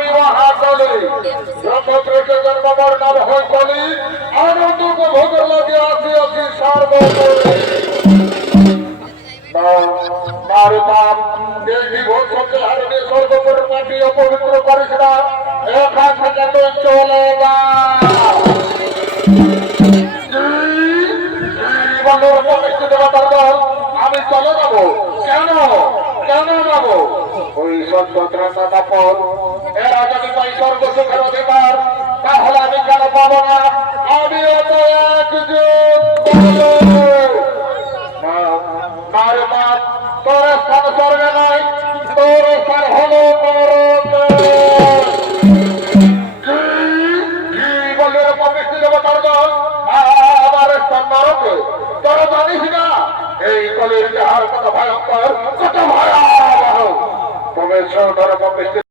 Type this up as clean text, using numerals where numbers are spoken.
আমি মহাকলি ব্রহ্মপুত্রে জন্ম মোর নাম হয় কলি আনন্দ উপভোগের লাগে আসি আসি সার্বভৌম মার বাপ এই জীবন সঙ্গে হারণে স্বর্গপুরের মাটি অপবিত্র করিস না এখান থেকে তুই চলে যা আমি চলে যাবো কেন কেন যাবো ওই সত্যতা পর এরা যদি পাই স্বর্গ সুখের অধিকার তাহলে আমি কেন পাবো না আমিও তো একজন মার বাপ তোর স্থান স্বর্গে নাই তোর স্থান হলো আমার স্থান নরকে তোরা জানিস না এই কলির যাহার কত ভয়ঙ্কর কত ভয়াবহ তবে সৌন্দর্য